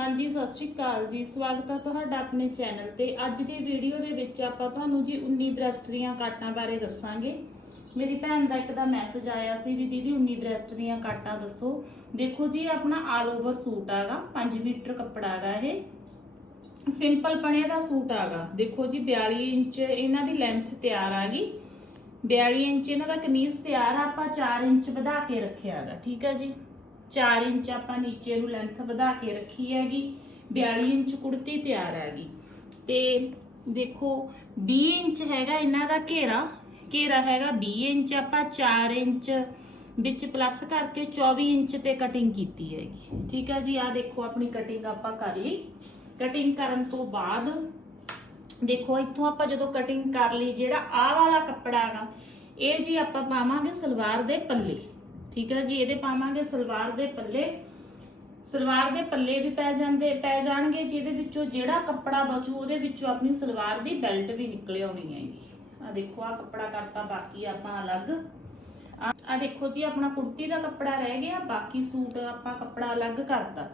ਹਾਂਜੀ, ਸਤਿ ਸ਼੍ਰੀ ਅਕਾਲ ਜੀ। ਸਵਾਗਤ ਹੈ ਤੁਹਾਡਾ ਆਪਣੇ ਚੈਨਲ ਤੇ। ਅੱਜ ਦੀ ਵੀਡੀਓ ਦੇ ਵਿੱਚ ਆਪਾਂ ਤੁਹਾਨੂੰ ਜੀ 19 ਬ੍ਰੈਸਟ ਦੀਆਂ ਕਾਟਾਂ ਬਾਰੇ ਦੱਸਾਂਗੇ। ਮੇਰੀ ਭੈਣ ਦਾ ਇੱਕ ਦਾ ਮੈਸੇਜ ਆਇਆ ਸੀ ਵੀ ਦੀਦੀ 19 ਬ੍ਰੈਸਟ ਦੀਆਂ ਕਾਟਾਂ ਦੱਸੋ। ਦੇਖੋ ਜੀ, ਆਪਣਾ ਆਲ ਓਵਰ ਸੂਟ ਆਗਾ 5 ਮੀਟਰ ਕੱਪੜਾ ਹੈਗਾ ਇਹ। ਸਿੰਪਲ ਪਣੇ ਦਾ ਸੂਟ ਆਗਾ। ਦੇਖੋ ਜੀ 42 ਇੰਚ ਇਹਨਾਂ ਦੀ ਲੈਂਥ ਤਿਆਰ ਆ ਗਈ। 42 ਇੰਚ ਇਹਨਾਂ ਦਾ ਕਮੀਜ਼ ਤਿਆਰ ਆ, ਆਪਾਂ 4 ਇੰਚ ਵਧਾ ਕੇ ਰੱਖਿਆ ਹੈਗਾ, ਠੀਕ ਹੈ ਜੀ? 4 ਇੰਚ ਆਪਾਂ ਨੀਚੇ ਨੂੰ ਲੈਂਥ ਵਧਾ ਕੇ ਰੱਖੀ ਹੈਗੀ 42 ਇੰਚ ਕੁੜਤੀ ਤਿਆਰ ਹੈਗੀ। ਤੇ ਦੇਖੋ 20 ਇੰਚ ਹੈਗਾ ਇਹਨਾਂ ਦਾ ਘੇਰਾ ਘੇਰਾ ਹੈਗਾ 20 ਇੰਚ, ਆਪਾਂ 4 ਇੰਚ ਵਿੱਚ ਪਲੱਸ ਕਰਕੇ 24 ਇੰਚ ਤੇ ਕਟਿੰਗ ਕੀਤੀ ਹੈਗੀ। ਠੀਕ ਹੈ ਜੀ ਆ ਦੇਖੋ ਆਪਣੀ ਕਟਿੰਗ ਆਪਾਂ ਕਰ ਲਈ। ਕਟਿੰਗ ਕਰਨ ਤੋਂ ਬਾਅਦ ਦੇਖੋ, ਇੱਥੋਂ ਆਪਾਂ ਜਦੋਂ ਕਟਿੰਗ ਕਰ ਲਈ, ਜਿਹੜਾ ਆਹ ਵਾਲਾ ਕੱਪੜਾ ਹੈਗਾ, ਇਹ ਜੀ ਆਪਾਂ ਪਾਵਾਂਗੇ ਸਲਵਾਰ ਦੇ ਪੱਲੇ। ਠੀਕ ਹੈ ਜੀ, ਇਹਦੇ ਪਾਵਾਂਗੇ ਸਲਵਾਰ ਦੇ ਪੱਲੇ। ਸਲਵਾਰ ਦੇ ਪੱਲੇ ਵੀ ਪੈ ਜਾਂਦੇ, ਪੈ ਜਾਣਗੇ ਜਿਹਦੇ ਵਿੱਚੋਂ ਜਿਹੜਾ ਕੱਪੜਾ ਬਚੂ, ਉਹਦੇ ਵਿੱਚੋਂ ਆਪਣੀ ਸਲਵਾਰ ਦੀ ਬੈਲਟ ਵੀ ਨਿਕਲ ਆਉਣੀ ਹੈਗੀ। ਆ ਦੇਖੋ ਆ ਕੱਪੜਾ ਕਰਤਾ, ਬਾਕੀ ਆਪਾਂ ਅਲੱਗ। ਆ ਦੇਖੋ ਜੀ, ਆਪਣਾ ਕੁੜਤੀ ਦਾ ਕੱਪੜਾ ਰਹਿ ਗਿਆ, ਬਾਕੀ ਸੂਟ ਆਪਾਂ ਕੱਪੜਾ ਅਲੱਗ ਕਰਤਾ।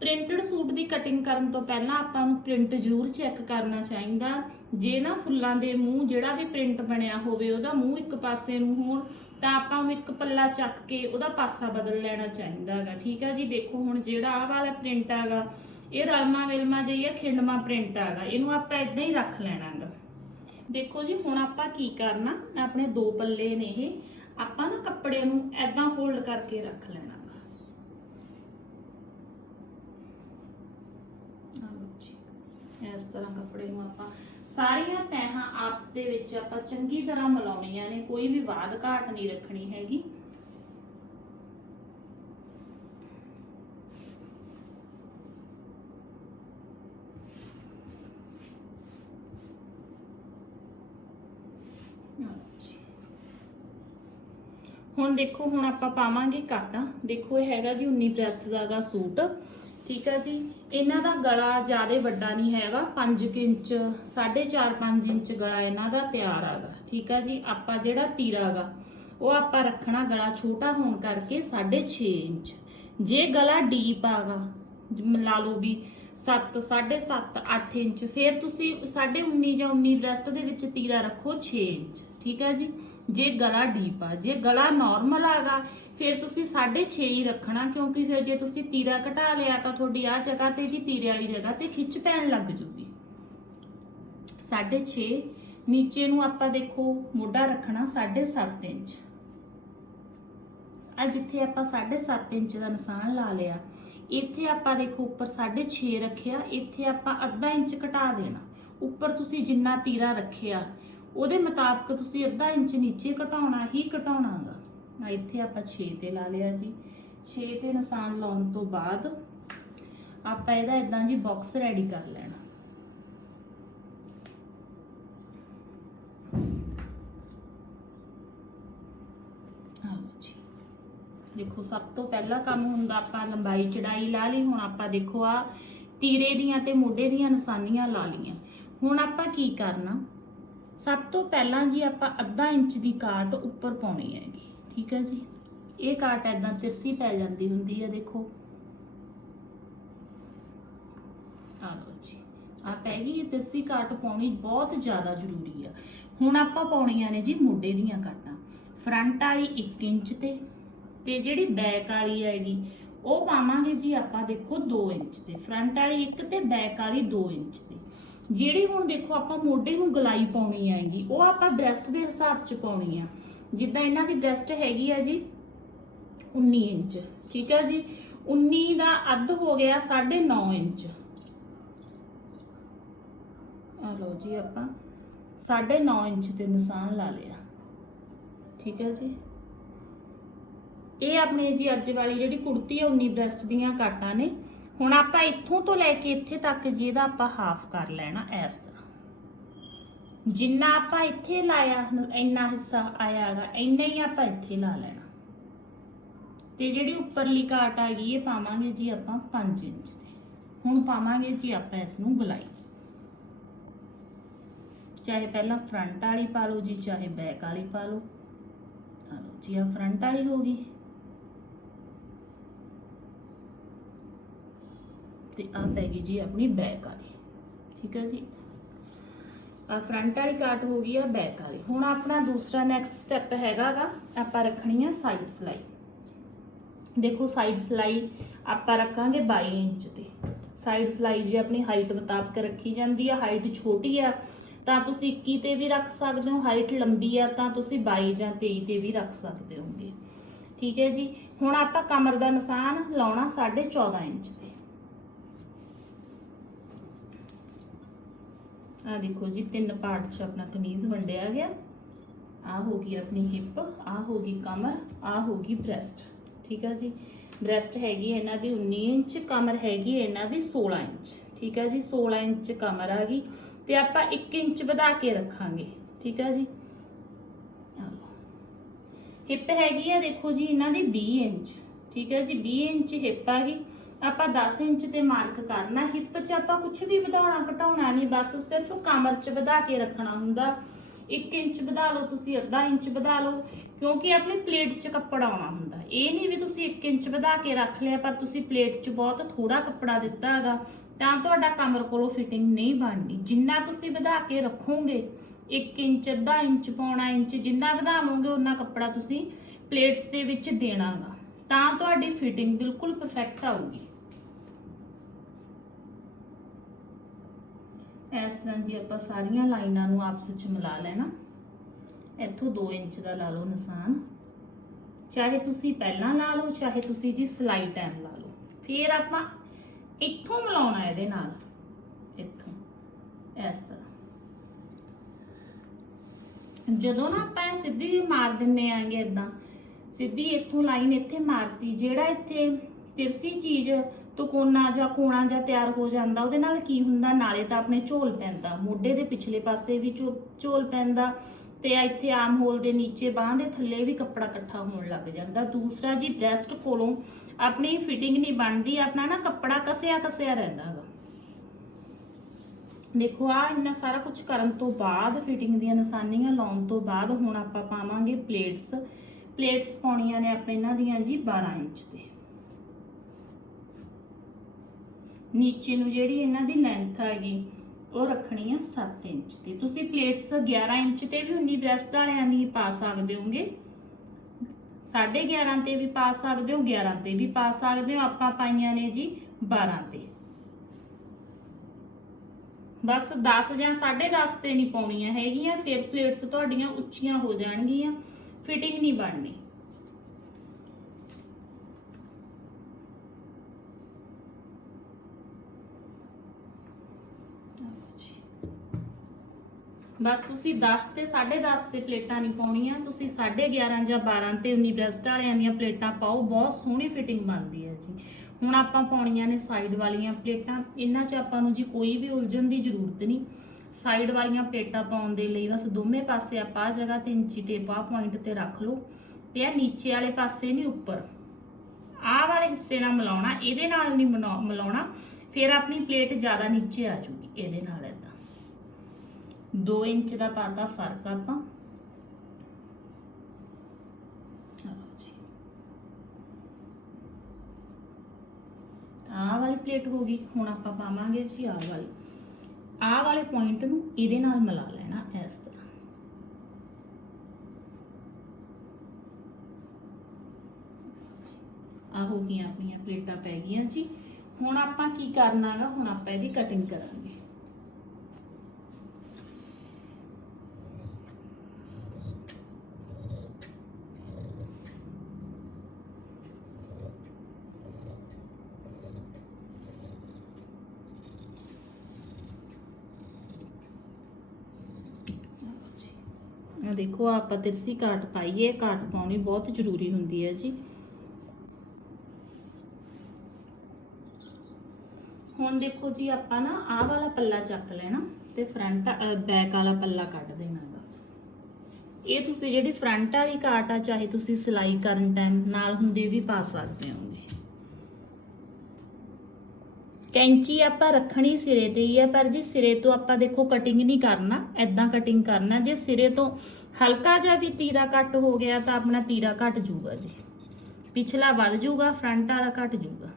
ਪ੍ਰਿੰਟਡ ਸੂਟ ਦੀ ਕਟਿੰਗ ਕਰਨ ਤੋਂ ਪਹਿਲਾਂ ਆਪਾਂ ਨੂੰ ਪ੍ਰਿੰਟ ਜ਼ਰੂਰ ਚੈੱਕ ਕਰਨਾ ਚਾਹੀਦਾ। ਜੇ ਨਾ ਫੁੱਲਾਂ ਦੇ ਮੂੰਹ ਜਿਹੜਾ ਵੀ ਪ੍ਰਿੰਟ ਬਣਿਆ ਹੋਵੇ, ਉਹਦਾ ਮੂੰਹ ਇੱਕ ਪਾਸੇ ਨੂੰ ਹੋਣ, ਤਾਂ ਆਪਾਂ ਨੂੰ ਇੱਕ ਪੱਲਾ ਚੱਕ ਕੇ ਉਹਦਾ ਪਾਸਾ ਬਦਲ ਲੈਣਾ ਚਾਹੀਦਾ ਹੈਗਾ। ਠੀਕ ਆ ਜੀ? ਦੇਖੋ ਹੁਣ ਜਿਹੜਾ ਆਹ ਵਾਲਾ ਪ੍ਰਿੰਟ ਹੈਗਾ, ਇਹ ਰਲਮਾ ਵਿਲਮਾ ਜਿਹੀ ਹੈ ਖਿੰਡਮਾ ਪ੍ਰਿੰਟ ਹੈਗਾ। ਇਹਨੂੰ ਆਪਾਂ ਇਦਾਂ ਹੀ ਰੱਖ ਲੈਣਾ ਹੈਗਾ। ਦੇਖੋ ਜੀ, ਹੁਣ ਆਪਾਂ ਕੀ ਕਰਨਾ? ਆਪਣੇ ਦੋ ਪੱਲੇ ਨੇ ਇਹ। ਆਪਾਂ ਨਾ ਕੱਪੜੇ ਨੂੰ ਐਦਾਂ ਫੋਲਡ ਕਰਕੇ ਰੱਖ ਲੈਣਾ ਗਾ। ਆਹ ਲਓ ਜੀ। ਇਸ ਤਰ੍ਹਾਂ ਕੱਪੜੇ ਨੂੰ ਆਪਾਂ ਸਾਰੀਆਂ ਤੈਹਾਂ ਆਪਸ ਦੇ ਵਿੱਚ ਆਪਾਂ ਚੰਗੀ ਤਰ੍ਹਾਂ ਮਿਲਾਉਣੀਆਂ ਨੇ, ਕੋਈ ਵੀ ਬਾਦ ਘਾਟ ਨਹੀਂ ਰੱਖਣੀ ਹੈਗੀ। ਹੁਣ ਦੇਖੋ, ਹੁਣ ਆਪਾਂ ਪਾਵਾਂਗੇ ਕਾਟਾ ਦੇਖੋ, ਇਹ ਹੈਗਾ ਜੀ 19 ਬ੍ਰੈਸਟ ਦਾਗਾ ਸੂਟ। ਠੀਕ ਹੈ ਜੀ? ਇਹਨਾਂ ਦਾ ਗਲਾ ਜ਼ਿਆਦਾ ਵੱਡਾ ਨਹੀਂ ਹੈਗਾ 5 ਇੰਚ 4.5 5 ਇੰਚ ਗਲਾ ਇਹਨਾਂ ਦਾ ਤਿਆਰ ਆਗਾ ਠੀਕ ਹੈ ਜੀ? ਆਪਾਂ ਜਿਹੜਾ ਤੀਰਾਗਾ ਉਹ ਆਪਾਂ ਰੱਖਣਾ ਗਲਾ ਛੋਟਾ ਹੋਣ ਕਰਕੇ 6.5 ਇੰਚ। ਜੇ ਗਲਾ ਡੀਪ ਆਗਾ ਜ- ਲਾ ਲਓ ਵੀ 7 7.5 8 ਇੰਚ, ਫਿਰ ਤੁਸੀਂ 19.5 ਜਾਂ 19 ਬ੍ਰੈਸਟ ਦੇ ਵਿੱਚ ਤੀਰਾ ਰੱਖੋ 6 ਇੰਚ, ਠੀਕ ਹੈ ਜੀ? ਜੇ ਗਲਾ ਡੀਪ ਆ, ਜੇ ਗਲਾ ਨਾਰਮਲ ਆਗਾ, ਫਿਰ ਤੁਸੀਂ 6.5 ਹੀ ਰੱਖਣਾ, ਕਿਉਂਕਿ ਫਿਰ ਜੇ ਤੁਸੀਂ ਤੀਰਾ ਘਟਾ ਲਿਆ ਤਾਂ ਤੁਹਾਡੀ ਆ ਜਗ੍ਹਾ ਤੇ ਜੀ ਤੀਰੇ ਵਾਲੀ ਜਗ੍ਹਾ ਤੇ ਖਿੱਚ ਪੈਣ ਲੱਗ ਜੂਗੀ। 6.5 ਨੀਚੇ ਨੂੰ ਆਪਾਂ ਦੇਖੋ, ਮੋਢਾ ਰੱਖਣਾ 7.5 ਇੰਚ। ਆ ਜਿੱਥੇ ਆਪਾਂ 7.5 ਇੰਚ ਦਾ ਨਿਸ਼ਾਨ ਲਾ ਲਿਆ, ਇੱਥੇ ਆਪਾਂ ਦੇਖੋ ਉੱਪਰ 6.5 ਰੱਖਿਆ, ਇੱਥੇ ਆਪਾਂ ਅੱਧਾ ਇੰਚ ਘਟਾ ਦੇਣਾ। ਉੱਪਰ ਤੁਸੀਂ ਜਿੰਨਾ ਤੀਰਾ ਰੱਖਿਆ ਉਹਦੇ ਮੁਤਾਬਕ ਤੁਸੀਂ ਅੱਧਾ ਇੰਚ ਨੀਚੇ ਘਟਾਉਣਾ ਹੀ ਘਟਾਉਣਾਗਾ। ਆ ਇੱਥੇ ਆਪਾਂ 6 ਤੇ ਲਾ ਲਿਆ ਜੀ। 6 ਤੇ ਨਿਸ਼ਾਨ ਲਾਉਣ ਤੋਂ ਬਾਅਦ ਆਪਾਂ ਇਹਦਾ ਇਦਾਂ ਜੀ ਬਾਕਸ ਰੈਡੀ ਕਰ ਲੈਣਾ। ਦੇਖੋ, ਸਭ ਤੋਂ ਪਹਿਲਾ ਕੰਮ ਹੁੰਦਾ ਆਪਾਂ ਲੰਬਾਈ ਚੜਾਈ ਲਾ ਲਈ। ਹੁਣ ਆਪਾਂ ਦੇਖੋ ਆ ਤੀਰੇ ਦੀਆਂ ਤੇ ਮੋਢੇ ਦੀਆਂ ਨਿਸ਼ਾਨੀਆਂ ਲਾ ਲਈਆਂ। ਹੁਣ ਆਪਾਂ ਕੀ ਕਰਨਾ? ਸਭ ਤੋਂ ਪਹਿਲਾਂ ਜੀ ਆਪਾਂ ਅੱਧਾ ਇੰਚ ਦੀ ਕਾਟ ਉੱਪਰ ਪਾਉਣੀ ਹੈਗੀ, ਠੀਕ ਹੈ ਜੀ? ਇਹ ਕਾਟ ਐਦਾਂ ਤਿਰਸੀ ਪੈ ਜਾਂਦੀ ਹੁੰਦੀ ਹੈ, ਦੇਖੋ। ਆ ਲਓ ਜੀ। ਆ ਪੈ ਗਈ, ਇਹ ਤਿਰਸੀ ਕਾਟ ਪਾਉਣੀ ਬਹੁਤ ਜ਼ਿਆਦਾ ਜ਼ਰੂਰੀ ਆ। ਹੁਣ ਆਪਾਂ ਪਾਉਣੀਆਂ ਨੇ ਜੀ ਮੋਢੇ ਦੀਆਂ ਕਾਟਾਂ। ਫਰੰਟ ਵਾਲੀ 1 ਇੰਚ ਤੇ ਤੇ ਜਿਹੜੀ ਬੈਕ ਵਾਲੀ ਹੈਗੀ, ਉਹ ਪਾਵਾਂਗੇ ਜੀ ਆਪਾਂ ਦੇਖੋ 2 ਇੰਚ ਤੇ। ਫਰੰਟ ਵਾਲੀ 1 ਤੇ ਬੈਕ ਵਾਲੀ 2 ਇੰਚ ਤੇ। ਜਿਹੜੀ ਹੁਣ ਦੇਖੋ ਆਪਾਂ ਮੋਢੇ ਨੂੰ ਗਲਾਈ ਪਾਉਣੀ ਹੈਗੀ, ਉਹ ਆਪਾਂ ਬ੍ਰੈਸਟ ਦੇ ਹਿਸਾਬ ਚ ਪਾਉਣੀ ਆ। ਜਿੱਦਾਂ ਇਹਨਾਂ ਦੀ ਬ੍ਰੈਸਟ ਹੈਗੀ ਆ ਜੀ 19 ਇੰਚ, ਠੀਕ ਹੈ ਜੀ? 19 ਦਾ ਅੱਧ ਹੋ ਗਿਆ 9.5 ਇੰਚ। ਆ ਲਓ ਜੀ ਆਪਾਂ 9.5 ਇੰਚ ਤੇ ਨਿਸ਼ਾਨ ਲਾ ਲਿਆ। ਠੀਕ ਹੈ ਜੀ? ਇਹ ਆਪਣੇ ਜੀ ਅੱਜ ਵਾਲੀ ਜਿਹੜੀ ਕੁੜਤੀ ਹੈ 19 ਬ੍ਰੈਸਟ ਦੀਆਂ ਕਾਟਾਂ ਨੇ ਹੁਣ ਆਪਾਂ ਇੱਥੋਂ ਤੋਂ ਲੈ ਕੇ ਇੱਥੇ ਤੱਕ ਜਿਹਦਾ ਆਪਾਂ ਹਾਫ ਕਰ ਲੈਣਾ ਇਸ ਤਰ੍ਹਾਂ। ਜਿੰਨਾ ਆਪਾਂ ਇੱਥੇ ਲਾਇਆ ਇੰਨਾ ਹਿੱਸਾ ਆਇਆਗਾ ਇੰਨਾ ਹੀ ਆਪਾਂ ਇੱਥੇ ਲਾ ਲੈਣਾ। ਤੇ ਜਿਹੜੀ ਉੱਪਰਲੀ ਕਾਟ ਆ ਗਈ, ਇਹ ਪਾਵਾਂਗੇ ਜੀ ਆਪਾਂ 5 ਇੰਚ ਤੇ ਹੁਣ ਪਾਵਾਂਗੇ ਜੀ ਆਪਾਂ ਇਸ ਨੂੰ ਗਲਾਈ। ਚਾਹੇ ਪਹਿਲਾਂ ਫਰੰਟ ਵਾਲੀ ਪਾ ਲਓ ਜੀ, ਚਾਹੇ ਬੈਕ ਵਾਲੀ ਪਾ ਲਓ। ਜੀ ਆ ਫਰੰਟ ਵਾਲੀ ਹੋ ਗਈ। ਤੇ ਆ ਪੈ ਗਈ ਜੀ ਆਪਣੀ ਬੈਕ ਵਾਲੀ। ਠੀਕ ਹੈ ਜੀ? ਆ ਫਰੰਟ ਵਾਲੀ ਕਾਟ ਹੋ ਗਈ, ਆ ਬੈਕ ਵਾਲੀ। ਹੁਣ ਆਪਣਾ ਦੂਸਰਾ ਨੈਕਸਟ ਸਟੈਪ ਹੈਗਾਗਾ, ਆਪਾਂ ਰੱਖਣੀ ਆ ਸਾਈਡ ਸਲਾਈ ਦੇਖੋ ਸਾਈਡ ਸਲਾਈ ਆਪਾਂ ਰੱਖਾਂਗੇ 22 ਇੰਚ ਤੇ। ਸਾਈਡ ਸਲਾਈ ਜੀ ਆਪਣੀ ਹਾਈਟ ਮੁਤਾਬਕ ਰੱਖੀ ਜਾਂਦੀ ਆ ਹਾਈਟ ਛੋਟੀ ਆ, ਤਾਂ ਤੁਸੀਂ 21 ਤੇ ਵੀ ਰੱਖ ਸਕਦੇ ਹੋ ਹਾਈਟ ਲੰਬੀ ਆ, ਤਾਂ ਤੁਸੀਂ 22 ਜਾਂ 23 ਤੇ ਵੀ ਰੱਖ ਸਕਦੇ ਹੋਗੇ। ਠੀਕ ਹੈ ਜੀ? ਹੁਣ ਆਪਾਂ ਕਮਰ ਦਾ ਨਿਸ਼ਾਨ ਲਾਉਣਾ 14.5 ਇੰਚ ਤੇ। ਆ ਦੇਖੋ ਜੀ, ਤਿੰਨ ਪਾਰਟ 'ਚ ਆਪਣਾ ਕਮੀਜ਼ ਵੰਡਿਆ ਗਿਆ। ਆ ਹੋ ਗਈ ਆਪਣੀ ਹਿੱਪ ਆ ਹੋ ਗਈ ਕਮਰ ਆ ਹੋ ਗਈ ਬ੍ਰੈਸਟ। ਠੀਕ ਆ ਜੀ? ਬ੍ਰੈਸਟ ਹੈਗੀ ਇਹਨਾਂ ਦੀ 19 ਇੰਚ, ਕਮਰ ਹੈਗੀ ਇਹਨਾਂ ਦੀ 16 ਇੰਚ। ਠੀਕ ਹੈ ਜੀ? 16 ਇੰਚ ਕਮਰ ਆ ਗਈ ਤੇ ਆਪਾਂ 1 ਇੰਚ ਵਧਾ ਕੇ ਰੱਖਾਂਗੇ। ਠੀਕ ਆ ਜੀ? ਹਿੱਪ ਹੈਗੀ ਆ ਦੇਖੋ ਜੀ ਇਹਨਾਂ ਦੀ 20 ਇੰਚ। ਠੀਕ ਹੈ ਜੀ? 20 ਇੰਚ ਹਿੱਪ ਆ ਗਈ। ਆਪਾਂ 10 ਇੰਚ ਤੇ ਮਾਰਕ ਕਰਨਾ, ਹਿੱਪ 'ਚ ਆਪਾਂ ਕੁਝ ਵੀ ਵਧਾਉਣਾ, ਘਟਾਉਣਾ ਨਹੀਂ, ਬਸ ਸਿਰਫ ਕਮਰ 'ਚ ਵਧਾ ਕੇ ਰੱਖਣਾ ਹੁੰਦਾ। 1 ਇੰਚ ਵਧਾ ਲਓ, ਤੁਸੀਂ ਅੱਧਾ ਇੰਚ ਵਧਾ ਲਓ, ਕਿਉਂਕਿ ਆਪਣੀ ਪਲੇਟ 'ਚ ਕੱਪੜਾ ਆਉਣਾ ਹੁੰਦਾ। ਇਹ ਨਹੀਂ ਵੀ ਤੁਸੀਂ 1 ਇੰਚ ਵਧਾ ਕੇ ਰੱਖ ਲਿਆ, ਪਰ ਤੁਸੀਂ ਪਲੇਟ 'ਚ ਬਹੁਤ ਥੋੜਾ ਕੱਪੜਾ ਦਿੱਤਾ ਹੈਗਾ, ਤਾਂ ਤੁਹਾਡਾ ਕਮਰ ਕੋਲੋਂ ਫਿਟਿੰਗ ਨਹੀਂ ਬਣਨੀ। ਜਿੰਨਾ ਤੁਸੀਂ ਵਧਾ ਕੇ ਰੱਖੋਗੇ 1 ਇੰਚ, ਅੱਧਾ ਇੰਚ ਪੌਣਾ ਇੰਚ, ਜਿੰਨਾ ਵਧਾਵੋਗੇ ਉਹਨਾਂ ਕੱਪੜਾ ਤੁਸੀਂ ਪਲੇਟਸ ਦੇ ਵਿੱਚ ਦੇਣਾਗਾ ਤਾਂ ਤੁਹਾਡੀ ਫਿਟਿੰਗ ਬਿਲਕੁਲ ਪਰਫੈਕਟ ਆਊਗੀ। ਇਸ ਤਰ੍ਹਾਂ ਜੀ ਆਪਾਂ ਸਾਰੀਆਂ ਲਾਈਨਾਂ ਨੂੰ ਆਪਸ ਵਿੱਚ ਮਿਲਾ ਲੈਣਾ। ਇੱਥੋਂ 2 ਇੰਚ ਦਾ ਲਾ ਲਓ ਨਿਸ਼ਾਨ। ਚਾਹੇ ਤੁਸੀਂ ਪਹਿਲਾਂ ਲਾ ਲਓ, ਚਾਹੇ ਤੁਸੀਂ ਜੀ ਸਲਾਈ ਟਾਈਮ ਲਾ ਲਓ। ਫਿਰ ਆਪਾਂ ਇੱਥੋਂ ਮਿਲਾਉਣਾ ਇਹਦੇ ਨਾਲ। ਇੱਥੋਂ, ਇਸ ਤਰ੍ਹਾਂ। ਜਦੋਂ ਨਾ ਆਪਾਂ ਸਿੱਧੀ ਮਾਰ ਦਿੰਨੇ ਆਂਗੇ ਇਦਾਂ ਸਿੱਧੀ ਇੱਥੋਂ ਲਾਈਨ ਇੱਥੇ ਮਾਰਤੀ, ਜਿਹੜਾ ਇੱਥੇ ਤਿਰਸੀ ਚੀਜ਼ ਕੋਨਾ ਜਾਂ ਕੋਣਾ ਜਾਂ ਤਿਆਰ ਹੋ ਜਾਂਦਾ, ਉਹਦੇ ਨਾਲ ਕੀ ਹੁੰਦਾ? ਨਾਲੇ ਤਾਂ ਆਪਣੇ ਝੋਲ ਪੈਂਦਾ। ਮੋਢੇ ਦੇ ਪਿਛਲੇ ਪਾਸੇ ਵੀ ਝੋਲ ਪੈਂਦਾ ਤੇ ਇੱਥੇ ਆਮ ਹੋਲ ਦੇ ਨੀਚੇ ਬਾਹਾਂ ਦੇ ਥੱਲੇ ਵੀ ਕੱਪੜਾ ਇਕੱਠਾ ਹੋਣ ਲੱਗ ਜਾਂਦਾ। ਦੂਸਰਾ ਜੀ, ਬ੍ਰੈਸਟ ਕੋਲੋਂ ਆਪਣੀ ਫਿਟਿੰਗ ਨਹੀਂ ਬਣਦੀ, ਆਪਣਾ ਨਾ ਕੱਪੜਾ ਕਸਿਆ ਕਸਿਆ ਰਹਿੰਦਾ ਹੈਗਾ ਦੇਖੋ ਆ ਇੰਨਾ ਸਾਰਾ ਕੁਝ ਕਰਨ ਤੋਂ ਬਾਅਦ, ਫਿਟਿੰਗ ਦੀਆਂ ਨਿਸ਼ਾਨੀਆਂ ਲਾਉਣ ਤੋਂ ਬਾਅਦ ਹੁਣ ਆਪਾਂ ਪਾਵਾਂਗੇ ਪਲੇਟਸ ਪਲੇਟਸ ਪਾਉਣੀਆਂ ਨੇ ਆਪਣੇ ਇਹਨਾਂ ਦੀਆਂ ਜੀ 12 ਇੰਚ ਤੇ। ਨੀਚੇ ਨੂੰ ਜਿਹੜੀ ਇਹਨਾਂ ਦੀ ਲੈਂਥ ਹੈਗੀ, ਉਹ ਰੱਖਣੀ ਆ 7 ਇੰਚ ਤੇ ਤੁਸੀਂ ਪਲੇਟਸ 11 ਇੰਚ ਤੇ ਵੀ 19 ਬ੍ਰੈਸਟ ਵਾਲਿਆਂ ਦੀ ਪਾ ਸਕਦੇ ਹੋਗੇ। 11.5 ਤੇ ਵੀ ਪਾ ਸਕਦੇ ਹੋ 11 ਤੇ ਵੀ ਪਾ ਸਕਦੇ ਹੋ। ਆਪਾਂ ਪਾਈਆਂ ਨੇ ਜੀ 12 ਤੇ। ਬਸ 10 ਜਾਂ 10.5 ਤੇ ਨਹੀਂ ਪਾਉਣੀਆਂ ਹੈਗੀਆਂ, ਫਿਰ ਪਲੇਟਸ ਤੁਹਾਡੀਆਂ ਉੱਚੀਆਂ ਹੋ ਜਾਣਗੀਆਂ। ਫਿਟਿੰਗ ਨਹੀਂ ਬਣਨੀ। ਬਸ ਤੁਸੀਂ 10 ਤੇ 10.5 ਤੇ ਪਲੇਟਾਂ ਨਹੀਂ ਪਾਉਣੀਆਂ, ਤੁਸੀਂ 11.5 ਜਾਂ 12 ਤੇ 19 ਬ੍ਰੈਸਟ ਵਾਲਿਆਂ ਦੀਆਂ ਪਲੇਟਾਂ ਪਾਓ, ਬਹੁਤ ਸੋਹਣੀ ਫਿਟਿੰਗ ਬਣਦੀ ਹੈ ਜੀ। ਹੁਣ ਆਪਾਂ ਪਾਉਣੀਆਂ ਨੇ ਸਾਈਡ ਵਾਲੀਆਂ ਪਲੇਟਾਂ, ਇਹਨਾਂ 'ਚ ਆਪਾਂ ਨੂੰ ਜੀ ਕੋਈ ਵੀ ਉਲਝਣ ਦੀ ਜ਼ਰੂਰਤ ਨਹੀਂ। ਸਾਈਡ ਵਾਲੀਆਂ ਪਲੇਟਾਂ ਪਾਉਣ ਦੇ ਲਈ ਬਸ ਦੋਵੇਂ ਪਾਸੇ ਆਪਾਂ ਆਹ ਜਗ੍ਹਾ ਤੇ ਇੰਚੀ ਟੇਪ ਆ ਪੁਆਇੰਟ ਤੇ ਰੱਖ ਲਓ ਤੇ ਇਹ ਨੀਚੇ ਵਾਲੇ ਪਾਸੇ ਨਹੀਂ ਉੱਪਰ। ਆਹ ਵਾਲੇ ਹਿੱਸੇ ਨਾਲ ਮਿਲਾਉਣਾ, ਇਹਦੇ ਨਾਲ ਨਹੀਂ ਮਿਲਾ- ਮਿਲਾਉਣਾ, ਫਿਰ ਆਪਣੀ ਪਲੇਟ ਜ਼ਿਆਦਾ ਨੀਚੇ ਆ ਜੂਗੀ, ਇਹਦੇ ਨਾਲ। 2 ਇੰਚ ਦਾ ਪਾਤਾ ਫ਼ਰਕ ਆਪਾਂ। ਆਹ ਵਾਲੀ ਪਲੇਟ ਹੋ ਗਈ, ਹੁਣ ਆਪਾਂ ਪਾਵਾਂਗੇ ਜੀ ਆਹ ਵਾਲੀ। ਆਹ ਵਾਲੇ ਪੁਆਇੰਟ ਨੂੰ ਇਹਦੇ ਨਾਲ ਮਿਲਾ ਲੈਣਾ ਇਸ ਤਰ੍ਹਾਂ। ਆ ਹੋ ਗਈਆਂ ਆਪਣੀਆਂ ਪਲੇਟਾਂ ਪੈ ਗਈਆਂ ਜੀ। ਹੁਣ ਆਪਾਂ ਕੀ ਕਰਨਾਗਾ ਹੁਣ ਆਪਾਂ ਇਹਦੀ ਕਟਿੰਗ ਕਰਾਂਗੇ ਆ ਦੇਖੋ, ਆਪਾਂ ਤਿਰਸੀ ਕਾਟ ਪਾਈਏ ਕਾਟ ਪਾਉਣੀ ਬਹੁਤ ਜ਼ਰੂਰੀ ਹੁੰਦੀ ਹੈ ਜੀ। ਹੁਣ ਦੇਖੋ ਜੀ, ਆਪਾਂ ਨਾ ਆਹ ਵਾਲਾ ਪੱਲਾ ਚੱਕ ਲੈਣਾ ਤੇ ਫਰੰਟ ਬੈਕ ਵਾਲਾ ਪੱਲਾ ਕੱਢ ਦੇਣਾ ਇਹ ਤੁਸੀਂ ਜਿਹੜੀ ਫਰੰਟ ਵਾਲੀ ਕਾਟ ਆ, ਚਾਹੇ ਤੁਸੀਂ ਸਿਲਾਈ ਕਰਨ ਟਾਈਮ ਨਾਲ ਹੁੰਦੇ ਵੀ ਪਾ ਸਕਦੇ ਹੋ ਕੈਂਚੀ ਆਪਾਂ ਰੱਖਣੀ ਸਿਰੇ ਤੇ ਹੀ ਆ, ਪਰ ਜੀ ਸਿਰੇ ਤੋਂ ਆਪਾਂ ਦੇਖੋ ਕਟਿੰਗ ਨਹੀਂ ਕਰਨਾ ਐਦਾਂ ਕਟਿੰਗ ਕਰਨਾ, ਜੇ ਸਿਰੇ ਤੋਂ ਹਲਕਾ ਜਿਹਾ ਵੀ ਤੀਰਾ ਕੱਟ ਹੋ ਗਿਆ ਤਾਂ ਆਪਣਾ ਤੀਰਾ ਘਟ ਜੂਗਾ ਜੀ। ਪਿਛਲਾ ਵੱਧ ਜੂਗਾ ਫਰੰਟ ਵਾਲਾ ਘਟ ਜੂਗਾ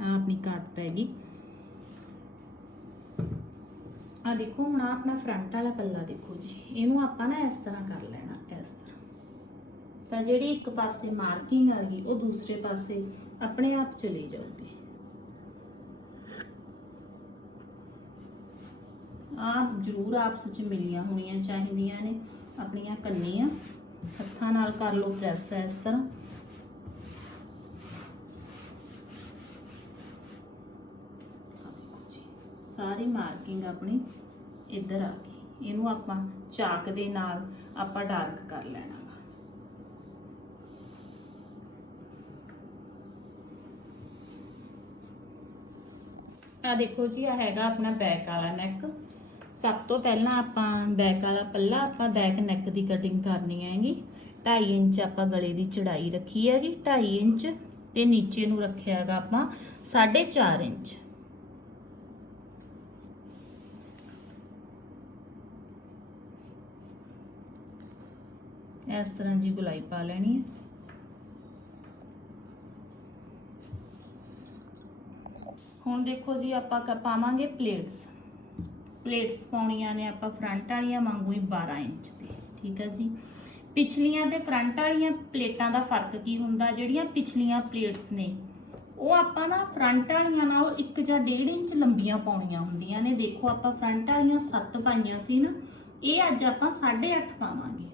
ਆ ਆਪਣੀ ਕਾਟ ਪੈ ਗਈ। ਆ ਦੇਖੋ, ਹੁਣ ਆਹ ਆਪਣਾ ਫਰੰਟ ਵਾਲਾ ਪੱਲਾ ਦੇਖੋ ਜੀ। ਇਹਨੂੰ ਆਪਾਂ ਨਾ ਇਸ ਤਰ੍ਹਾਂ ਕਰ ਲੈਣਾ, ਇਸ ਤਰ੍ਹਾਂ। ਤਾਂ ਜਿਹੜੀ ਇੱਕ ਪਾਸੇ ਮਾਰਕਿੰਗ ਆ ਗਈ, ਉਹ ਦੂਸਰੇ ਪਾਸੇ ਆਪਣੇ ਆਪ ਚਲੀ ਜਾਊਗੀ। ਆਪ ਜ਼ਰੂਰ ਆਪਸ ਵਿੱਚ ਮਿਲੀਆਂ ਹੋਣੀਆਂ ਚਾਹੀਦੀਆਂ ਨੇ, ਆਪਣੀਆਂ ਕੰਨੀਆਂ। ਹੱਥਾਂ ਨਾਲ ਕਰ ਲਓ ਪ੍ਰੈਸ ਇਸ ਤਰ੍ਹਾਂ। ਆਹ ਸਾਰੀ ਮਾਰਕਿੰਗ ਆਪਣੀ ਇੱਧਰ ਆ ਗਈ। ਇਹਨੂੰ ਆਪਾਂ ਚਾਕ ਦੇ ਨਾਲ ਆਪਾਂ ਡਾਰਕ ਕਰ ਲੈਣਾ ਵਾ। ਆ ਦੇਖੋ ਜੀ ਆ ਹੈਗਾ ਆਪਣਾ ਬੈਕ ਵਾਲਾ ਨੈਕ। ਸਭ ਤੋਂ ਪਹਿਲਾਂ ਆਪਾਂ ਬੈਕ ਵਾਲਾ ਪੱਲਾ, ਆਪਾਂ ਬੈਕ ਨੈਕ ਦੀ ਕਟਿੰਗ ਕਰਨੀ ਹੈਗੀ। 2.5 ਇੰਚ ਆਪਾਂ ਗਲੇ ਦੀ ਚੜਾਈ ਰੱਖੀ ਹੈਗੀ 2.5 ਇੰਚ ਤੇ ਨੀਚੇ ਨੂੰ ਰੱਖਿਆ ਹੈਗਾ ਆਪਾਂ 4.5 ਇੰਚ। ਇਸ ਤਰ੍ਹਾਂ ਜੀ ਗੁਲਾਈ ਪਾ ਲੈਣੀ ਹੈ। ਹੁਣ ਦੇਖੋ ਜੀ ਆਪਾਂ ਕ- ਪਾਵਾਂਗੇ ਪਲੇਟਸ ਪਲੇਟਸ ਪਾਉਣੀਆਂ ਨੇ, ਆਪਾਂ ਫਰੰਟ ਵਾਲੀਆਂ ਵਾਂਗੂ ਹੀ 12 ਇੰਚ 'ਤੇ ਠੀਕ ਹੈ ਜੀ। ਪਿਛਲੀਆਂ ਤੇ ਫਰੰਟ ਵਾਲੀਆਂ ਪਲੇਟਾਂ ਦਾ ਫ਼ਰਕ ਕੀ ਹੁੰਦਾ? ਜਿਹੜੀਆਂ ਪਿਛਲੀਆਂ ਪਲੇਟਸ ਨੇ, ਉਹ ਆਪਾਂ ਨਾ ਫਰੰਟ ਵਾਲੀਆਂ ਨਾਲੋਂ 1 ਜਾਂ 1.5 ਇੰਚ ਲੰਬੀਆਂ ਪਾਉਣੀਆਂ ਹੁੰਦੀਆਂ ਨੇ। ਦੇਖੋ, ਆਪਾਂ ਫਰੰਟ ਵਾਲੀਆਂ 7 ਪਾਈਆਂ ਸੀ ਨਾ, ਇਹ ਅੱਜ ਆਪਾਂ 8.5 ਪਾਵਾਂਗੇ।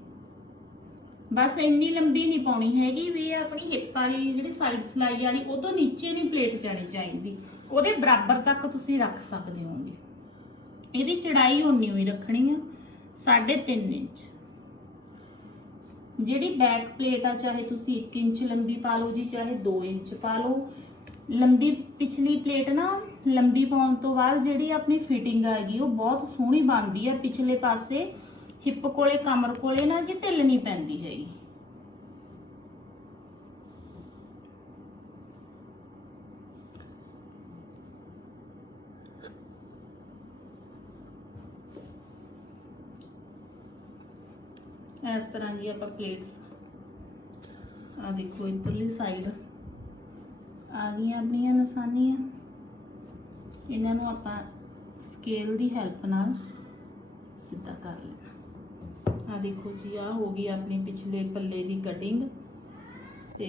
ਬਸ ਇੰਨੀ ਲੰਬੀ ਨਹੀਂ ਪਾਉਣੀ ਹੈਗੀ ਵੀ ਇਹ ਆਪਣੀ ਹਿੱਪ ਵਾਲੀ, ਜਿਹੜੀ ਸਾਈਡ ਸਲਾਈ ਵਾਲੀ ਉਹ ਤੋਂ ਨੀਚੇ ਨਹੀਂ ਪਲੇਟ ਜਾਣੀ ਚਾਹੀਦੀ। ਉਹਦੇ ਬਰਾਬਰ ਤੱਕ ਤੁਸੀਂ ਰੱਖ ਸਕਦੇ ਹੋਗੇ। ਇਹਦੀ ਚੜਾਈ ਉਨੀ ਹੋਈ ਰੱਖਣੀ ਆ 3.5 ਇੰਚ। ਜਿਹੜੀ ਬੈਕ ਪਲੇਟ ਆ, ਚਾਹੇ ਤੁਸੀਂ 1 ਇੰਚ ਲੰਬੀ ਪਾ ਲਓ ਜੀ, ਚਾਹੇ 2 ਇੰਚ ਪਾ ਲਓ, ਲੰਬੀ ਪਿਛਲੀ ਪਲੇਟ ਨਾ, ਲੰਬੀ ਪਾਉਣ ਤੋਂ ਬਾਅਦ ਜਿਹੜੀ ਆਪਣੀ ਫਿਟਿੰਗ ਆਏਗੀ ਉਹ ਬਹੁਤ ਸੋਹਣੀ ਬਣਦੀ ਆ, ਪਿਛਲੇ ਪਾਸੇ ਹਿੱਪ ਕੋਲੇ, ਕਮਰ ਕੋਲੇ ਨਾ, ਜੀ ਢਿੱਲ ਨਹੀਂ ਪੈਂਦੀ ਹੈਗੀ। ਇਸ ਤਰ੍ਹਾਂ ਜੀ ਆਪਾਂ ਪਲੇਟਸ ਆ ਦੇਖੋ ਇੱਧਰਲੀ ਸਾਈਡ ਆ ਗਈਆਂ ਆਪਣੀਆਂ ਨਿਸ਼ਾਨੀਆਂ। ਇਹਨਾਂ ਨੂੰ ਆਪਾਂ ਸਕੇਲ ਦੀ ਹੈਲਪ ਨਾਲ ਸਿੱਧਾ ਕਰ ਲੈਣਾ। ਆ ਦੇਖੋ ਜੀ ਆ ਹੋ ਗਈ ਆਪਣੀ ਪਿਛਲੇ ਪੱਲੇ ਦੀ ਕਟਿੰਗ ਤੇ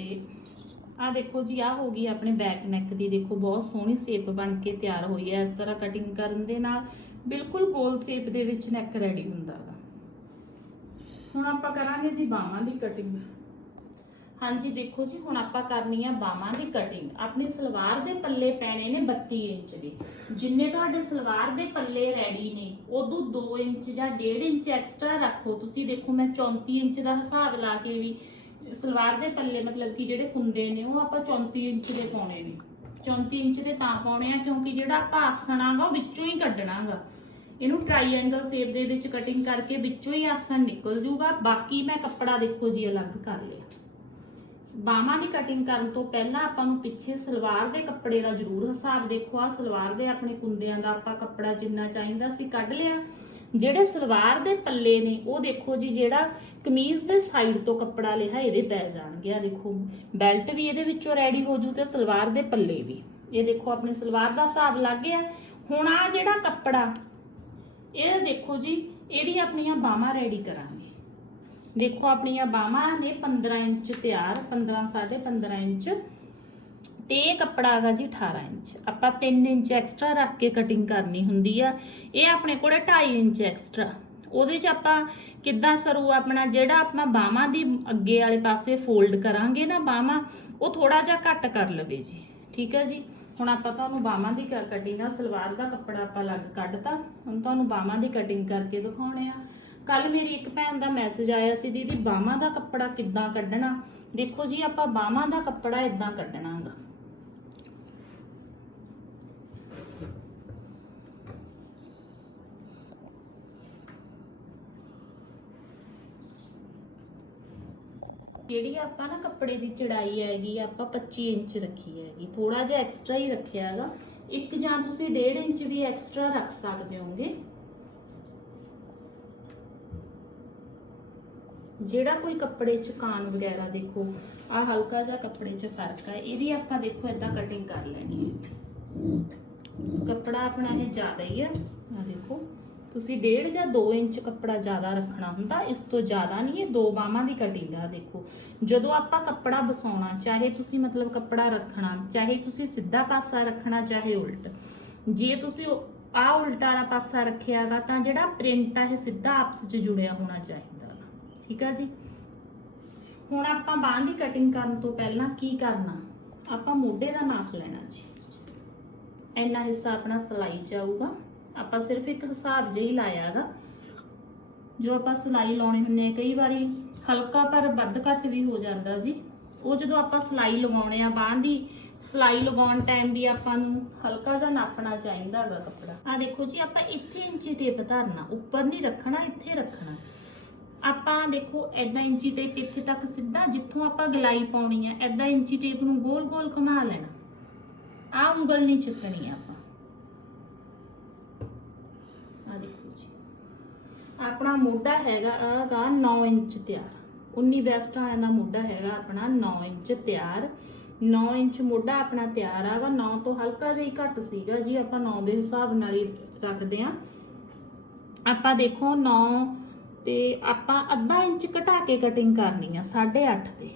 ਆ ਦੇਖੋ ਜੀ ਆ ਹੋ ਗਈ ਆਪਣੇ ਬੈਕ ਨੈਕ ਦੀ। ਦੇਖੋ ਬਹੁਤ ਸੋਹਣੀ ਸ਼ੇਪ ਬਣ ਕੇ ਤਿਆਰ ਹੋਈ ਹੈ। ਇਸ ਤਰ੍ਹਾਂ ਕਟਿੰਗ ਕਰਨ ਦੇ ਨਾਲ ਬਿਲਕੁਲ ਗੋਲ ਸ਼ੇਪ ਦੇ ਵਿੱਚ ਨੈਕ ਰੈਡੀ ਹੁੰਦਾ ਹੈ ਹੁਣ ਆਪਾਂ ਕਰਾਂਗੇ ਜੀ ਬਾਹਾਂ ਦੀ ਕਟਿੰਗ ਹਾਂਜੀ, ਦੇਖੋ ਜੀ, ਹੁਣ ਆਪਾਂ ਕਰਨੀ ਆ ਬਾਹਾਂ ਦੀ ਕਟਿੰਗ ਆਪਣੀ ਸਲਵਾਰ ਦੇ ਪੱਲੇ ਪੈਣੇ ਨੇ 32 ਇੰਚ ਦੇ। ਜਿੰਨੇ ਤੁਹਾਡੇ ਸਲਵਾਰ ਦੇ ਪੱਲੇ ਰੈਡੀ ਨੇ, ਉਦੋਂ 2 ਇੰਚ ਜਾਂ 1.5 ਇੰਚ ਐਕਸਟਰਾ ਰੱਖੋ। ਤੁਸੀਂ ਦੇਖੋ, ਮੈਂ 34 ਇੰਚ ਦਾ ਹਿਸਾਬ ਲਾ ਕੇ ਵੀ ਸਲਵਾਰ ਦੇ ਪੱਲੇ ਮਤਲਬ ਕਿ ਜਿਹੜੇ ਕੁੰਦੇ ਨੇ, ਉਹ ਆਪਾਂ 34 ਇੰਚ ਦੇ ਪਾਉਣੇ ਨੇ। 34 ਇੰਚ ਦੇ ਤਾਂ ਪਾਉਣੇ ਆ, ਕਿਉਂਕਿ ਜਿਹੜਾ ਆਪਾਂ ਆਸਣਾਗਾ ਉਹ ਵਿੱਚੋਂ ਹੀ ਕੱਢਣਾਗਾ। ਇਹਨੂੰ ਟ੍ਰਾਈਐਂਗਲ ਸ਼ੇਪ ਦੇ ਵਿੱਚ ਕਟਿੰਗ ਕਰਕੇ ਵਿੱਚੋਂ ਹੀ ਆਸਣ ਨਿਕਲ ਜੂਗਾ। ਬਾਕੀ ਮੈਂ ਕੱਪੜਾ ਦੇਖੋ ਜੀ, ਅਲੱਗ ਕਰ ਲਿਆ। ਬਾਹਾਂ ਦੀ ਕਟਿੰਗ ਕਰਨ ਤੋਂ ਪਹਿਲਾਂ ਆਪਾਂ ਨੂੰ ਪਿੱਛੇ ਸਲਵਾਰ ਦੇ ਕੱਪੜੇ ਦਾ ਜ਼ਰੂਰ ਹਿਸਾਬ ਦੇਖੋ। ਆ ਸਲਵਾਰ ਦੇ ਆਪਣੇ ਕੁੰਦਿਆਂ ਦਾ ਆਪਾਂ ਕੱਪੜਾ ਜਿੰਨਾ ਚਾਹੀਦਾ ਸੀ ਕੱਢ ਲਿਆ। ਜਿਹੜੇ ਸਲਵਾਰ ਦੇ ਪੱਲੇ ਨੇ, ਉਹ ਦੇਖੋ ਜੀ, ਜਿਹੜਾ ਕਮੀਜ਼ ਦੇ ਸਾਈਡ ਤੋਂ ਕੱਪੜਾ ਲਿਆ, ਇਹਦੇ ਪੈ ਜਾਣਗੇ। ਆ ਦੇਖੋ ਬੈਲਟ ਵੀ ਇਹਦੇ ਵਿੱਚੋਂ ਰੈਡੀ ਹੋ ਜੂ ਤੇ ਸਲਵਾਰ ਦੇ ਪੱਲੇ ਵੀ। ਇਹ ਦੇਖੋ, ਆਪਣੀ ਸਲਵਾਰ ਦਾ ਹਿਸਾਬ ਲੱਗ ਗਿਆ। ਹੁਣ ਆ ਜਿਹੜਾ ਕੱਪੜਾ ਇਹ ਦੇਖੋ ਜੀ ਇਹਦੀ ਆਪਣੀਆਂ ਬਾਹਾਂ ਰੈਡੀ ਕਰਾਂਗੇ। ਦੇਖੋ ਆਪਣੀਆਂ ਬਾਹਾਂ ਨੇ 15 ਇੰਚ ਤਿਆਰ 15 15.5 ਇੰਚ। ਤੇ ਇਹ ਕੱਪੜਾ ਹੈਗਾ ਜੀ 18 ਇੰਚ। ਆਪਾਂ 3 ਇੰਚ ਐਕਸਟਰਾ ਰੱਖ ਕੇ ਕਟਿੰਗ ਕਰਨੀ ਹੁੰਦੀ ਆ। ਇਹ ਆਪਣੇ ਕੋਲ 2.5 ਇੰਚ ਐਕਸਟਰਾ ਉਹਦੇ 'ਚ ਆਪਾਂ ਕਿੱਦਾਂ ਸਰੂ ਆਪਣਾ ਜਿਹੜਾ ਆਪਾਂ ਬਾਹਾਂ ਦੀ ਅੱਗੇ ਵਾਲੇ ਪਾਸੇ ਫੋਲਡ ਕਰਾਂਗੇ ਨਾ ਬਾਹਾਂ, ਉਹ ਥੋੜਾ ਜਿਹਾ ਘੱਟ ਕਰ ਲਵੇ ਜੀ। ਠੀਕ ਹੈ ਜੀ? ਹੁਣ ਆਪਾਂ ਤੁਹਾਨੂੰ ਬਾਹਾਂ ਦੀ ਕਟਿੰਗ ਆ, ਸਲਵਾਰ ਦਾ ਕੱਪੜਾ ਆਪਾਂ ਅਲੱਗ ਕੱਢਤਾ। ਹੁਣ ਤੁਹਾਨੂੰ ਬਾਹਾਂ ਦੀ ਕਟਿੰਗ ਕਰਕੇ ਦਿਖਾਉਣੇ ਆ। ਕੱਲ ਮੇਰੀ ਇੱਕ ਭੈਣ ਦਾ ਮੈਸੇਜ ਆਇਆ ਸੀ, ਦੀਦੀ, ਬਾਹਾਂ ਦਾ ਕੱਪੜਾ ਕਿੱਦਾਂ ਕੱਢਣਾ? ਦੇਖੋ ਜੀ, ਆਪਾਂ ਬਾਹਾਂ ਦਾ ਕੱਪੜਾ ਇਦਾਂ ਕੱਢਣਾਗਾ ਜਿਹੜੀ ਆਪਾਂ ਨਾ ਕੱਪੜੇ ਦੀ ਚੜਾਈ ਹੈਗੀ, ਆਪਾਂ 25 ਇੰਚ ਰੱਖੀ ਹੈਗੀ ਥੋੜਾ ਜਿਹਾ ਐਕਸਟਰਾ ਹੀ ਰੱਖਿਆ ਹੈਗਾ। ਇੱਕ ਜਾਂ ਤੁਸੀਂ 1.5 ਇੰਚ ਵੀ ਐਕਸਟਰਾ ਰੱਖ ਸਕਦੇ ਹੋਗੇ ਜਿਹੜਾ ਕੋਈ ਕੱਪੜੇ 'ਚ ਕਾਨ ਵਗੈਰਾ ਦੇਖੋ ਆ ਹਲਕਾ ਜਿਹਾ ਕੱਪੜੇ 'ਚ ਫ਼ਰਕ ਹੈ, ਇਹਦੀ ਆਪਾਂ ਦੇਖੋ ਇਦਾਂ ਕਟਿੰਗ ਕਰ ਲੈਣੀ ਹੈ। ਕੱਪੜਾ ਆਪਣਾ ਇਹ ਜ਼ਿਆਦਾ ਹੀ ਆ ਆ ਦੇਖੋ। ਤੁਸੀਂ ਡੇਢ ਜਾਂ 2 ਇੰਚ ਕੱਪੜਾ ਜ਼ਿਆਦਾ ਰੱਖਣਾ ਹੁੰਦਾ, ਇਸ ਤੋਂ ਜ਼ਿਆਦਾ ਨਹੀਂ, ਇਹ ਦੋ ਬਾਹਾਂ ਦੀ ਕਟਿੰਗ ਆ, ਦੇਖੋ। ਜਦੋਂ ਆਪਾਂ ਕੱਪੜਾ ਵਸਾਉਣਾ ਚਾਹੇ ਤੁਸੀਂ ਮਤਲਬ ਕੱਪੜਾ ਰੱਖਣਾ, ਚਾਹੇ ਤੁਸੀਂ ਸਿੱਧਾ ਪਾਸਾ ਰੱਖਣਾ, ਚਾਹੇ ਉਲਟ। ਜੇ ਤੁਸੀਂ ਆ ਉਲਟ ਵਾਲਾ ਪਾਸਾ ਰੱਖਿਆਗਾ ਤਾਂ ਜਿਹੜਾ ਪ੍ਰਿੰਟ ਆ, ਇਹ ਸਿੱਧਾ ਆਪਸ ਵਿੱਚ ਜੁੜਿਆ ਹੋਣਾ ਚਾਹੀਦਾ ਗਾ। ਠੀਕ ਆ ਜੀ? ਹੁਣ ਆਪਾਂ ਬਾਹਾਂ ਦੀ ਕਟਿੰਗ ਕਰਨ ਤੋਂ ਪਹਿਲਾਂ ਕੀ ਕਰਨਾ? ਆਪਾਂ ਮੋਢੇ ਦਾ ਨਾਪ ਲੈਣਾ ਜੀ। ਇੰਨਾ ਹਿੱਸਾ ਆਪਣਾ ਸਿਲਾਈ ਜਾਊਗਾ ਆਪਾਂ ਸਿਰਫ ਇੱਕ ਹਿਸਾਬ ਜਿਹਾ ਹੀ ਲਾਇਆਗਾ ਜੋ ਆਪਾਂ ਸਿਲਾਈ ਲਾਉਣੀ ਹੁੰਨੇ ਆ ਕਈ ਵਾਰੀ ਹਲਕਾ ਪਰ ਵੱਧ ਘੱਟ ਵੀ ਹੋ ਜਾਂਦਾ ਜੀ। ਉਹ ਜਦੋਂ ਆਪਾਂ ਸਿਲਾਈ ਲਗਾਉਣੇ ਆ, ਬਾਹਾਂ ਦੀ ਸਿਲਾਈ ਲਗਾਉਣ ਟਾਈਮ ਵੀ ਆਪਾਂ ਨੂੰ ਹਲਕਾ ਜਿਹਾ ਨਾਪਣਾ ਚਾਹੀਦਾ ਹੈਗਾ ਕੱਪੜਾ। ਆ ਦੇਖੋ ਜੀ, ਆਪਾਂ ਇੱਥੇ ਇੰਚੀ ਟੇਪ ਧਰਨਾ, ਉੱਪਰ ਨਹੀਂ ਰੱਖਣਾ, ਇੱਥੇ ਰੱਖਣਾ। ਆਪਾਂ ਦੇਖੋ ਐਦਾਂ ਇੰਚੀ ਟੇਪ ਇੱਥੇ ਤੱਕ ਸਿੱਧਾ ਜਿੱਥੋਂ ਆਪਾਂ ਗਲਾਈ ਪਾਉਣੀ ਆ ਐਦਾਂ ਇੰਚੀ ਟੇਪ ਨੂੰ ਗੋਲ ਗੋਲ ਘੁਮਾ ਲੈਣਾ। ਆ ਉਂਗਲ ਨਹੀਂ ਚੁੱਕਣੀ ਆ ਦੇਖੋ ਜੀ ਆਪਣਾ ਮੋਢਾ ਹੈਗਾ ਆਗਾ 9 ਇੰਚ ਤਿਆਰ। 19 ਬੈਸਟ ਵਾਲਿਆਂ ਦਾ ਮੋਢਾ ਹੈਗਾ ਆਪਣਾ 9 ਇੰਚ ਤਿਆਰ। 9 ਇੰਚ ਮੋਢਾ ਆਪਣਾ ਤਿਆਰ ਆਗਾ। 9 ਤੋਂ ਹਲਕਾ ਜਿਹਾ ਘੱਟ ਸੀਗਾ ਜੀ, ਆਪਾਂ 9 ਦੇ ਹਿਸਾਬ ਨਾਲ ਹੀ ਰੱਖਦੇ ਆ ਆਪਾਂ ਦੇਖੋ 9 ਤੇ ਆਪਾਂ ਅੱਧਾ ਇੰਚ ਘਟਾ ਕੇ ਕਟਿੰਗ ਕਰਨੀ ਆ 8.5 ਤੇ।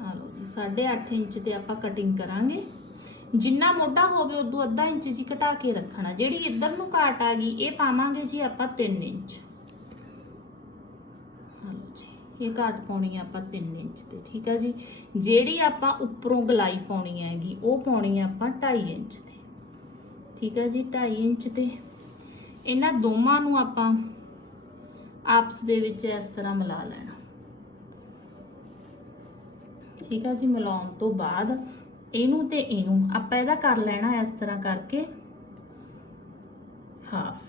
ਆ ਲਓ ਜੀ 8.5 ਇੰਚ ਤੇ ਆਪਾਂ ਕਟਿੰਗ ਕਰਾਂਗੇ। ਜਿੰਨਾ ਮੋਢਾ ਹੋਵੇ ਉਦੋਂ ਅੱਧਾ ਇੰਚ ਜੀ ਘਟਾ ਕੇ ਰੱਖਣਾ। ਜਿਹੜੀ ਇੱਧਰ ਨੂੰ ਕਾਟ ਆ ਗਈ, ਇਹ ਪਾਵਾਂਗੇ ਜੀ ਆਪਾਂ 3 ਇੰਚ। ਇਹ ਕਾਟ ਪਾਉਣੀ ਆ ਆਪਾਂ 3 ਇੰਚ ਤੇ, ਠੀਕ ਆ ਜੀ? ਜਿਹੜੀ ਆਪਾਂ ਉੱਪਰੋਂ ਗਲਾਈ ਪਾਉਣੀ ਹੈਗੀ, ਉਹ ਪਾਉਣੀ ਆ ਆਪਾਂ 2.5 ਇੰਚ ਤੇ। ਠੀਕ ਆ ਜੀ 2.5 ਇੰਚ ਤੇ। ਇਹਨਾਂ ਦੋਵਾਂ ਨੂੰ ਆਪਾਂ ਆਪਸ ਦੇ ਵਿੱਚ ਇਸ ਤਰ੍ਹਾਂ ਮਿਲਾ ਲੈਣਾ। ਠੀਕ ਆ ਜੀ, ਮਿਲਾਉਣ ਤੋਂ ਬਾਅਦ ਇਹਨੂੰ ਤੇ ਇਹਨੂੰ ਆਪਾਂ ਇਹਦਾ ਕਰ ਲੈਣਾ ਇਸ ਤਰ੍ਹਾਂ ਕਰਕੇ। ਹਾਫ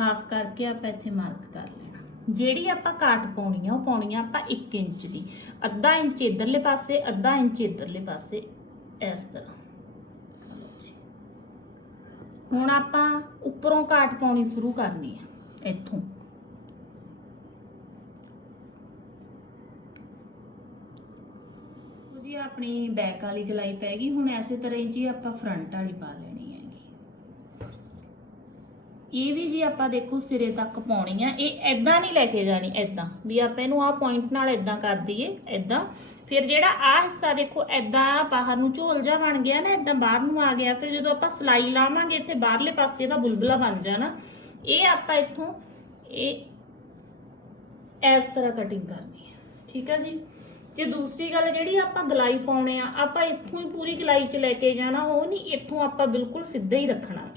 ਹਾਫ ਕਰਕੇ ਆਪਾਂ ਇੱਥੇ ਮਾਰਕ ਕਰ ਲੈਣਾ। ਜਿਹੜੀ ਆਪਾਂ ਕਾਟ ਪਾਉਣੀ ਆ, ਉਹ ਪਾਉਣੀ ਆ ਆਪਾਂ 1 ਇੰਚ ਦੀ। ਅੱਧਾ ਇੰਚ ਇਧਰਲੇ ਪਾਸੇ, ਅੱਧਾ ਇੰਚ ਇਧਰਲੇ ਪਾਸੇ, ਇਸ ਤਰ੍ਹਾਂ। ਹੁਣ ਆਪਾਂ ਉੱਪਰੋਂ ਕਾਟ ਪਾਉਣੀ ਸ਼ੁਰੂ ਕਰਨੀ ਆ, ਇੱਥੋਂ ਲਓ ਜੀ, ਆਪਣੀ ਬੈਕ ਵਾਲੀ ਗਲਾਈ ਪੈ ਗਈ, ਹੁਣ ਐਸੇ ਤਰ੍ਹਾਂ ਹੀ ਜੀ ਆਪਾਂ ਫਰੰਟ ਵਾਲੀ ਪਾ ਲੈਣੀ ਹੈਗੀ। ਇਹ ਵੀ ਜੀ ਆਪਾਂ ਦੇਖੋ ਸਿਰੇ ਤੱਕ ਪਾਉਣੀ ਆ, ਇਹ ਐਦਾਂ ਨਹੀਂ ਲੈ ਕੇ ਜਾਣੀ ਐਦਾਂ ਵੀ ਆਪਾਂ ਇਹਨੂੰ ਆਹ ਪੁਆਇੰਟ ਨਾਲ ਐਦਾਂ ਕਰ ਦਈਏ ਐਦਾਂ ਫਿਰ ਜਿਹੜਾ ਆ ਹਿੱਸਾ ਦੇਖੋ ਐਦਾਂ ਬਾਹਰ ਨੂੰ ਝੋਲ ਜਾ ਬਣ ਗਿਆ ਨਾ ਐਦਾਂ ਬਾਹਰ ਨੂੰ ਆ ਗਿਆ। ਫਿਰ ਜਦੋਂ ਆਪਾਂ ਸਲਾਈ ਲਾਵਾਂਗੇ, ਇੱਥੇ ਬਾਹਰਲੇ ਪਾਸੇ ਦਾ ਬੁਲਬੁਲਾ ਬਣ ਜਾਣਾ ਇਹ ਆਪਾਂ ਇੱਥੋਂ ਇਹ ਇਸ ਤਰ੍ਹਾਂ ਕਟਿੰਗ ਕਰਨੀ ਹੈ ਠੀਕ ਹੈ ਜੀ? ਜੇ ਦੂਸਰੀ ਗੱਲ ਜਿਹੜੀ ਆਪਾਂ ਗਲਾਈ ਪਾਉਣੇ ਆ, ਆਪਾਂ ਇੱਥੋਂ ਹੀ ਪੂਰੀ ਗਲਾਈ 'ਚ ਲੈ ਕੇ ਜਾਣਾ, ਉਹ ਨਹੀਂ ਇੱਥੋਂ ਆਪਾਂ ਬਿਲਕੁਲ ਸਿੱਧਾ ਹੀ ਰੱਖਣਾ।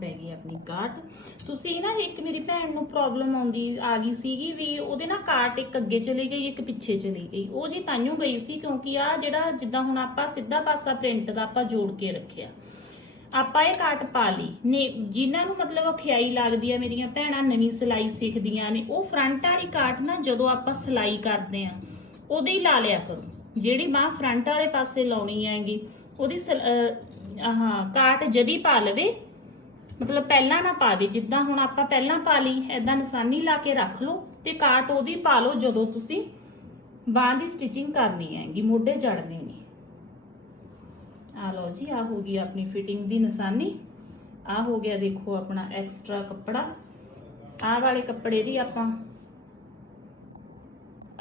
ਪੈ ਗਈ ਆਪਣੀ ਕਾਟ। ਤੁਸੀਂ ਨਾ ਇੱਕ ਮੇਰੀ ਭੈਣ ਨੂੰ ਪ੍ਰੋਬਲਮ ਆਉਂਦੀ, ਆ ਗਈ ਸੀਗੀ ਵੀ ਉਹਦੇ ਨਾ ਕਾਟ ਇੱਕ ਅੱਗੇ ਚਲੀ ਗਈ, ਇੱਕ ਪਿੱਛੇ ਚਲੀ ਗਈ। ਉਹ ਜੀ ਤਾਂਿਓ ਗਈ ਸੀ ਕਿਉਂਕਿ ਆ ਜਿਹੜਾ ਜਿੱਦਾਂ ਹੁਣ ਆਪਾਂ ਸਿੱਧਾ ਪਾਸਾ ਪ੍ਰਿੰਟ ਦਾ ਆਪਾਂ ਜੋੜ ਕੇ ਰੱਖਿਆ। ਆਪਾਂ ਇਹ ਕਾਟ ਪਾ ਲਈ। ਨੇ ਜਿਨ੍ਹਾਂ ਨੂੰ ਮਤਲਬ ਖਿਆਈ ਲੱਗਦੀ ਆ ਮੇਰੀਆਂ ਭੈਣਾਂ, ਨਵੀਂ ਸਿਲਾਈ ਸਿੱਖਦੀਆਂ ਨੇ, ਉਹ ਫਰੰਟ ਵਾਲੀ ਕਾਟ ਨਾ ਜਦੋਂ ਆਪਾਂ ਸਿਲਾਈ ਕਰਦੇ ਆ, ਉਹਦੇ ਹੀ ਲਾ ਲਿਆ ਕਰੋ। ਜਿਹੜੀ ਬਾਹ ਫਰੰਟ ਵਾਲੇ ਪਾਸੇ ਲਾਉਣੀ ਹੈਗੀ, ਉਹਦੀ ਸਿਲ- ਅਹ ਕਾਟ ਜਦੀ ਪਾ ਲਵੇ ਮਤਲਬ ਪਹਿਲਾਂ ਨਾ ਪਾਵੇ ਜਿੱਦਾਂ ਹੁਣ ਆਪਾਂ ਪਹਿਲਾਂ ਪਾ ਲਈ ਐਦਾਂ ਨਿਸ਼ਾਨੀ ਲਾ ਕੇ ਰੱਖ ਲਓ ਤੇ ਕਾਟ ਉਹਦੀ ਪਾ ਲਓ ਜਦੋਂ ਤੁਸੀਂ ਬਾਹ ਦੀ ਸਟਿਚਿੰਗ ਕਰਨੀ ਹੈਗੀ, ਮੋਢੇ ਜੜਨੇ ਨੇ। ਆ ਲਓ ਜੀ ਆ ਹੋ ਗਈ ਆਪਣੀ ਫਿਟਿੰਗ ਦੀ ਨਿਸ਼ਾਨੀ। ਆ ਹੋ ਗਿਆ ਦੇਖੋ ਆਪਣਾ ਐਕਸਟਰਾ ਕੱਪੜਾ। ਆਹ ਵਾਲੇ ਕੱਪੜੇ ਦੀ ਆਪਾਂ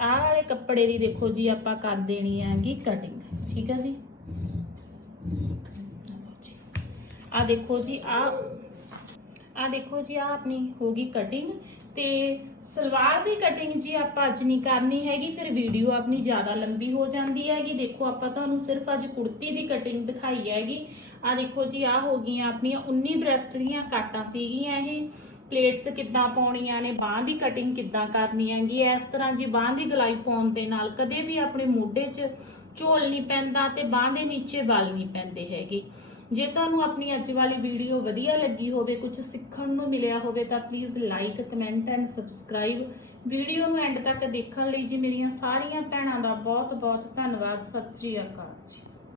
ਆਹ ਵਾਲੇ ਕੱਪੜੇ ਦੀ ਦੇਖੋ ਜੀ ਆਪਾਂ ਕਰ ਦੇਣੀ ਹੈਗੀ ਕਟਿੰਗ ਠੀਕ ਹੈ ਜੀ? ਆ ਦੇਖੋ ਜੀ ਆ ਆ ਦੇਖੋ ਜੀ, ਆ ਆਪਣੀ ਹੋ ਗਈ ਕਟਿੰਗ ਤੇ ਸਲਵਾਰ ਦੀ ਕਟਿੰਗ ਜੀ ਆਪਾਂ ਅੱਜ ਨਹੀਂ ਕਰਨੀ ਹੈਗੀ, ਫਿਰ ਵੀਡੀਓ ਆਪਣੀ ਜ਼ਿਆਦਾ ਲੰਬੀ ਹੋ ਜਾਂਦੀ ਹੈਗੀ। ਦੇਖੋ, ਆਪਾਂ ਤੁਹਾਨੂੰ ਸਿਰਫ ਅੱਜ ਕੁੜਤੀ ਦੀ ਕਟਿੰਗ ਦਿਖਾਈ ਹੈਗੀ। ਆ ਦੇਖੋ ਜੀ, ਆ ਹੋ ਗਈਆਂ ਆਪਣੀਆਂ 19 ਬ੍ਰੈਸਟ ਦੀਆਂ ਕਾਟਾਂ ਸੀਗੀਆਂ ਇਹ। ਪਲੇਟਸ ਕਿੱਦਾਂ ਪਾਉਣੀਆਂ ਨੇ, ਬਾਹ ਦੀ ਕਟਿੰਗ ਕਿੱਦਾਂ ਕਰਨੀ ਹੈਗੀ ਇਸ ਤਰ੍ਹਾਂ ਜੀ, ਬਾਹ ਦੀ ਗਲਾਈ ਪਾਉਣ ਦੇ ਨਾਲ ਕਦੇ ਵੀ ਆਪਣੇ ਮੋਢੇ 'ਚ ਝੋਲ ਨਹੀਂ ਪੈਂਦਾ ਤੇ ਬਾਹ ਦੇ ਨੀਚੇ ਬਲ ਨਹੀਂ ਪੈਂਦੇ ਹੈਗੇ। ਜੇ ਤੁਹਾਨੂੰ ਆਪਣੀ ਅੱਜ ਵਾਲੀ ਵੀਡੀਓ ਵਧੀਆ ਲੱਗੀ ਹੋਵੇ ਕੁਝ ਸਿੱਖਣ ਨੂੰ ਮਿਲਿਆ ਹੋਵੇ, ਤਾਂ please like comment and subscribe video ਨੂੰ ਐਂਡ ਤੱਕ ਦੇਖਣ ਲਈ ਜੀ ਮੇਰੀਆਂ ਸਾਰੀਆਂ ਭੈਣਾਂ ਦਾ ਬਹੁਤ ਬਹੁਤ ਧੰਨਵਾਦ। ਸਤਿ ਸ਼੍ਰੀ ਅਕਾਲ ਜੀ।